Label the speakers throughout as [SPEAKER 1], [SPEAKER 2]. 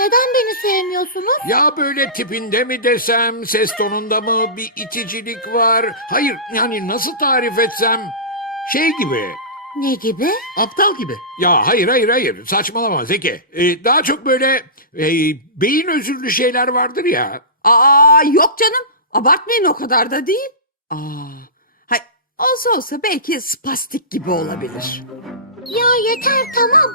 [SPEAKER 1] Neden beni sevmiyorsunuz?
[SPEAKER 2] Ya böyle tipinde mi desem, ses tonunda mı bir iticilik var? Hayır, yani nasıl tarif etsem? Şey gibi.
[SPEAKER 1] Ne gibi?
[SPEAKER 3] Aptal gibi.
[SPEAKER 2] Ya hayır saçmalama Zeki. Daha çok böyle beyin özürlü şeyler vardır ya.
[SPEAKER 4] Aa yok canım. Abartmayın o kadar da değil. Aa, hay, olsa belki spastik gibi olabilir.
[SPEAKER 1] Ya yeter tamam.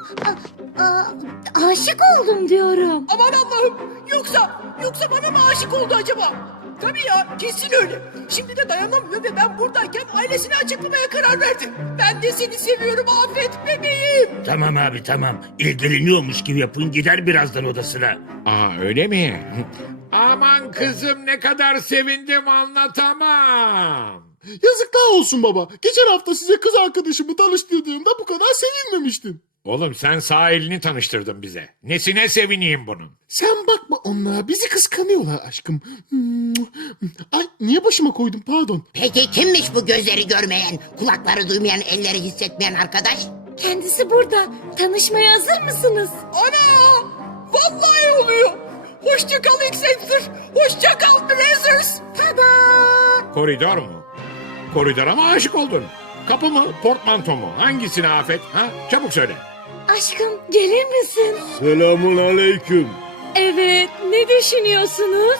[SPEAKER 1] Aşık oldum diyorum.
[SPEAKER 5] Aman Allah'ım. Yoksa bana mı aşık oldu acaba? Tabii ya, kesin öyle. Şimdi de dayanamıyor ve ben buradayken ailesine açıklamaya karar verdi. Ben de seni seviyorum Afet bebeğim.
[SPEAKER 3] Tamam abi tamam. İlgileniyormuş gibi yapın gider birazdan odasına.
[SPEAKER 2] Aa öyle mi? Aman kızım ne kadar sevindim anlatamam.
[SPEAKER 6] Yazıklar olsun baba. Geçen hafta size kız arkadaşımı tanıştırdığımda bu kadar sevinmemiştin.
[SPEAKER 2] Oğlum sen sağ elini tanıştırdın bize. Nesine sevineyim bunun?
[SPEAKER 6] Sen bakma onlara, bizi kıskanıyorlar aşkım. Ay niye başıma koydum, pardon.
[SPEAKER 7] Peki kimmiş bu gözleri görmeyen, kulakları duymayan, elleri hissetmeyen arkadaş?
[SPEAKER 1] Kendisi burada. Tanışmaya hazır mısınız?
[SPEAKER 5] Ana! Vallahi oluyor. Hoşça kal X-Factor. Hoşça kal Blazers.
[SPEAKER 1] Tada!
[SPEAKER 2] Koridor mu? Koridora mı aşık oldun? Kapı mı, portmanto mu? Hangisine Afet? Ha? Çabuk söyle.
[SPEAKER 1] Aşkım gelir misin?
[SPEAKER 6] Selamun aleyküm.
[SPEAKER 1] Evet. Ne düşünüyorsunuz?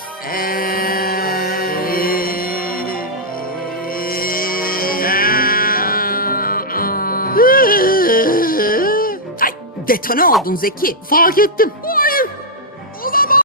[SPEAKER 4] Ay detone oldun Zeki.
[SPEAKER 6] Fark ettim.